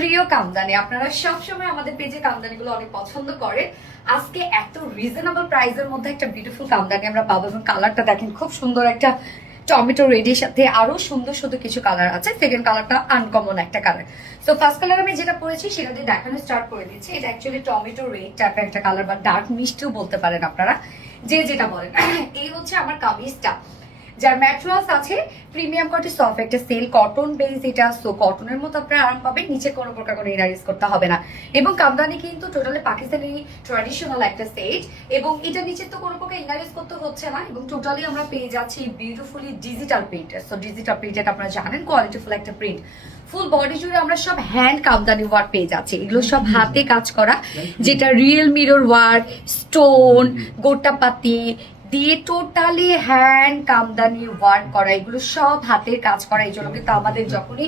প্রিয় কামদানি, আপনারা সবসময় আমাদের পেজে কামদানিগুলো অনেক পছন্দ করে। আজকে এত রিজনেবল প্রাইসের মধ্যে একটা বিউটিফুল কামদানি আমরা পাবো এবং কালারটা দেখেন খুব সুন্দর একটা টমেটো রেডের সাথে আরো সুন্দর সুন্দর কিছু কালার আছে। সেকেন্ড কালারটা আনকমন একটা কালার। সো ফার্স্ট কালার আমি যেটা পরেছি সেটা দিয়ে দেখানো স্টার্ট করে দিচ্ছি। এটা অ্যাকচুয়ালি টমেটো রেড টাইপের একটা কালার বা ডার্ক মিষ্টিও বলতে পারেন আপনারা, যে যেটা বলেন। এই হচ্ছে আমার কামিজটা, যার ম্যাটেরিয়ালস আছে প্রিমিয়াম কোয়ালিটি সফট একটা সেল কটন বেস। এটা সো কটনের মতো আপনারা আরাম পাবেন, নিচে কোনো প্রকার কোনো ইনারিজ করতে হবে না। এবং কামদানি কিন্তু টোটালি পাকিস্তানি ট্র্যাডিশনাল একটা সেট, এবং এটা নিচে তো কোনো প্রকার ইনারিজ করতে হচ্ছে না। এবং টোটালি আমরা পেয়ে যাচ্ছি বিউটিফুলি ডিজিটাল প্রিন্টের। সো ডিজিটাল প্রিন্টেড আপনারা জানেন কোয়ালিটিফুল একটা প্রিন্ট। ফুল বডি জুড়ে আমরা সব হ্যান্ড কামদানি ওয়ার্ক পেয়ে যাচ্ছি। এগুলো সব হাতে কাজ করা, যেটা রিয়েল মিরর ওয়ার্ক, স্টোন, গোটাপাতি দিয়ে টোটালি হ্যান্ড কামদানি ওয়ার্ক করা, এগুলো সব হাতের কাজ করা। এই জন্য কিন্তু আমাদের যখনই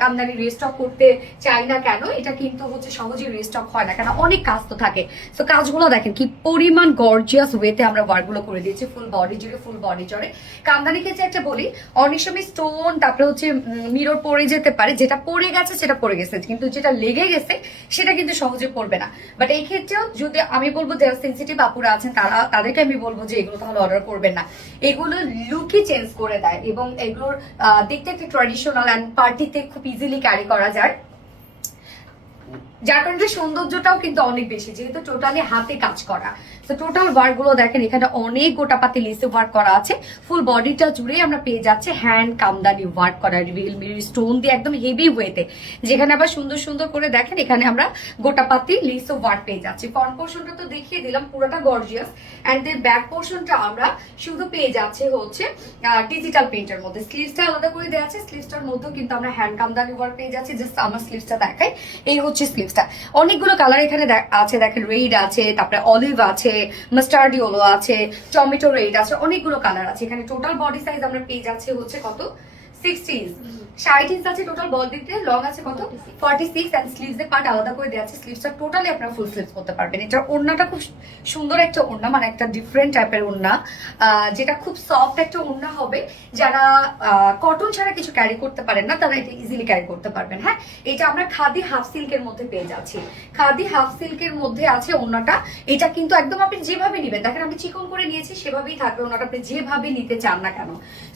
কামদানি রিস্টক করতে চাই না কেন, এটা কিন্তু হচ্ছে সহজে রিস্টক হয় না, কেন অনেক কাজ তো থাকে। তো কাজগুলো দেখেন কি পরিমাণ গর্জিয়াস ওয়েতে আমরা ওয়ার্কগুলো করে দিয়েছি ফুল বডি জুড়ে, ফুল বডি জুড়ে। কামদানি ক্ষেত্রে একটা বলি, অনেক সময় স্টোন তারপরে হচ্ছে মিরর পড়ে যেতে পারে, যেটা পড়ে গেছে সেটা পড়ে গেছে, কিন্তু যেটা লেগে গেছে সেটা কিন্তু সহজে পড়বে না। বাট এই ক্ষেত্রেও যদি আমি বলবো যারা সেন্সিটিভ আপুরা আছেন তাদেরকে আমি বলবো যে এগুলো তাহলে অর্ডার করবেন না। এগুলো লুকই চেঞ্জ করে দেয় এবং এগুলোর দেখতে একটা ট্র্যাডিশনাল অ্যান্ড পার্টিতে খুব ইজিলি ক্যারি করা যায়, যার কারণে সৌন্দর্যটাও কিন্তু অনেক বেশি, যেহেতু টোটালি হাতে কাজ করা। তো টোটাল ওয়ার্ক গুলো দেখেন, এখানে অনেক গোটাপাতি লিসে ওয়ার্ক করা আছে। ফুল বডিটা জুড়ে আমরা পেয়ে যাচ্ছে হ্যান্ড কামদানি ওয়ার্ক করা, রিয়েল মিরর স্টোন দিয়ে একদম হেভি ওয়েতে। যেখানে আবার সুন্দর সুন্দর করে দেখেন এখানে আমরা গোটাপাতি লিসে ওয়ার্ক পেয়ে যাচ্ছি। ফ্রন্ট পোর্শনটা তো দেখিয়ে দিলাম, পুরোটা গর্জিয়াস। অ্যান্ড এর ব্যাক পোর্শনটা আমরা শুধু পেয়ে যাচ্ছে হচ্ছে ডিজিটাল প্রিন্টের মধ্যে। স্লিভসটা আলাদা করে দেওয়া আছে, স্লিভসটার মধ্যেও কিন্তু আমরা হ্যান্ড কামদানি ওয়ার্ক পেয়ে যাচ্ছি। জাস্ট আমার স্লিভসটা দেখাই, এই হচ্ছে স্লিভসটা। অনেকগুলো কালার এখানে আছে, দেখেন রেড আছে, তারপরে অলিভ আছে, মাস্টার্ড ইয়েলো আছে, টমেটো রেড আছে, অনেকগুলো কালার আছে। এখানে টোটাল বডি সাইজ আমরা পেয়ে যাচ্ছে হচ্ছে কত 60 ইঞ্চ আছে টোটাল বডিতে। লং আছে কত 46, এন্ড স্লিভস এর পার্ট আলাদা করে দেওয়া আছে। স্লিভসটা টোটালি আপনারা ফুল স্লিভস করতে পারবেন। এটা ওড়নাটা খুব সুন্দর একটা ওড়না, মানে একটা ডিফারেন্ট টাইপের ওড়না, যেটা খুব সফট একটা ওড়না হবে। যারা কটন ছাড়া কিছু ক্যারি করতে পারেন না, তারা এটা ইজিলি ক্যারি করতে পারবেন। হ্যাঁ, এটা আমরা খাদি হাফ সিল্কের মধ্যে পেয়ে যাচ্ছি। খাদি হাফ সিল্কের মধ্যে আছে ওড়নাটা। এটা কিন্তু একদম আপনি যেভাবে নিবেন, দেখেন আমি চিকন করে নিয়েছি, সেভাবেই থাকবে ওড়নাটা, আপনি যেভাবে নিতে চান না কেন।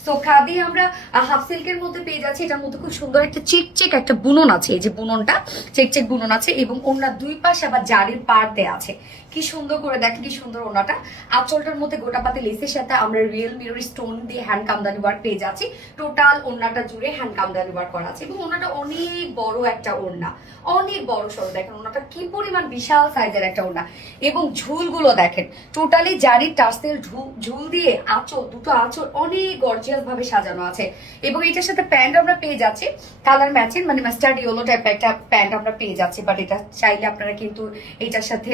সো খাদি আমরা হাফ সিল্কের মধ্যে পেয়ে যাচ্ছি। এটার মধ্যে খুব সুন্দর একটা চেক একটা বুনন আছে, এই যে বুননটা চেক বুনন আছে, এবং ওনার দুই পাশে আবার জারির পাড় দেয়া আছে। কি সুন্দর করে দেখেন, কি সুন্দর ওনাটা। আঁচলটার মধ্যে গোটাপাতি লেসের সাথে আমরা রিয়েল মিরর স্টোন দিয়ে হ্যান্ড কামদানি ওয়ার্ক পেয়ে যাচ্ছি। টোটাল ওনাটা জুড়ে হ্যান্ড কামদানি ওয়ার্ক করা আছে, এবং ওনাটা অনেক বড় একটা ওড়না, অনেক বড় সড়ো। দেখেন ওনাটা কি পরিমাণ বিশাল সাইজের একটা ওড়না। এবং ঝুলগুলো দেখেন টোটালি জারির টার্সেল ঝুল দিয়ে আঁচল, দুটো আঁচল অনেক গর্জিয়াস ভাবে সাজানো আছে। এবং এটার সাথে প্যান্ট আমরা পেয়ে যাচ্ছি কালার ম্যাচিং, মানে মাস্টার্ড ইয়েলো টাইপের একটা প্যান্ট আমরা পেয়ে যাচ্ছি। বাট এটা চাইলে আপনারা কিন্তু এটার সাথে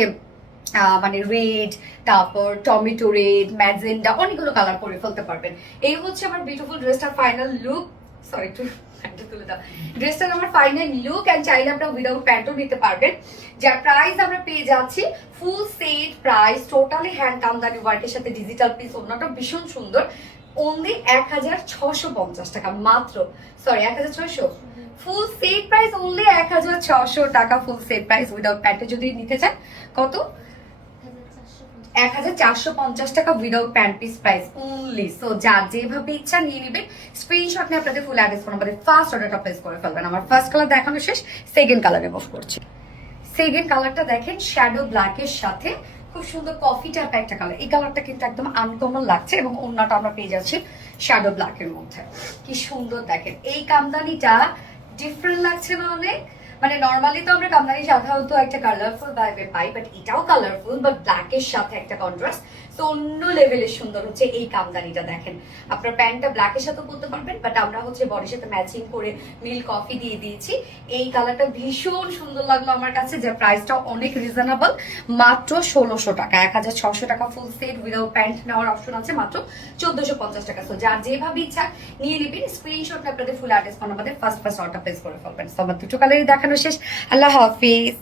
মানে রেড, তারপর টমেটো রেড, ম্যাজেন্ডা, অনেকগুলো কালার করে ফেলতে পারবেন। এই হচ্ছে আমার বিউটিফুল ড্রেসটার ফাইনাল লুক। সরি, একটু তুলে দাও। ড্রেসটার আমার ফাইনাল লুক, এন্ড চাইলে আপনারা উইদাউট প্যান্টও নিতে পারবেন। যার প্রাইস আমরা পেয়ে যাচ্ছি full set price, totally hand kamdani ওয়ার্কের সাথে ডিজিটাল পিস। ওনাটা ভীষণ সুন্দর, অনলি 1650 টাকা মাত্র। Sorry, 1600। Full set price only 1600 টাকা, ফুল সেট প্রাইস উইদাউট প্যান্টে যদি নিতে চান কত 1450 টাকা without pant piece price only. So যার যেভাবে ইচ্ছা নিয়ে নেবেন, স্ক্রিনশট নিয়ে আপনাদের ফুল অ্যাড্রেস ফোন আমাদের ফার্স্ট অর্ডারটা প্লেস করে ফেলবেন। আমার ফার্স্ট কালার দেখানো শেষ, সেকেন্ড কালারে মুভ করছি। সেকেন্ড কালারটা দেখেন শ্যাডো ব্ল্যাকের সাথে খুব সুন্দর কফি টাইপ একটা কালার। এই কালারটা কিন্তু একদম আনকমন লাগছে, এবং ওড়নাটা আমরা পেয়ে যাচ্ছি শ্যাডো ব্ল্যাকের মধ্যে। কি সুন্দর দেখেন, এই কামদানিটা ডিফারেন্ট লাগছে না অনেক? মানে নর্মালি তো আমরা কামদানি সাধারণত একটা কালারফুল ভাইবে পাই, বাট এটাও কালারফুল, বাট ব্ল্যাকের সাথে একটা কন্ট্রাস্ট। তো অন্য লেভেলের সুন্দর হচ্ছে এই কামদানিটা। দেখেন আপনার প্যান্টটা ব্ল্যাকের সাথে পরতে পারবেন, বাট আমরা হচ্ছে বডির সাথে ম্যাচিং করে মিল কফি দিয়ে দিয়েছি। এই কালারটা ভীষণ সুন্দর লাগলো আমার কাছে, যার প্রাইসটা অনেক রিজনেবল, মাত্র 1600 টাকা। 1600 টাকা ফুল সেট উইদাউট প্যান্ট নেওয়ার অপশন আছে মাত্র 1450 টাকা। সো যার যেভাবে ইচ্ছা নিয়ে নেবেন, স্ক্রিনশট আপনাদের ফুল অ্যাড্রেস ফোন আমাদের ফার্স্ট অর্ডার প্লেস করে ফেলবেন। সো আমার দুটো কালারই দেখানো শেষ। আল্লাহ হাফিজ।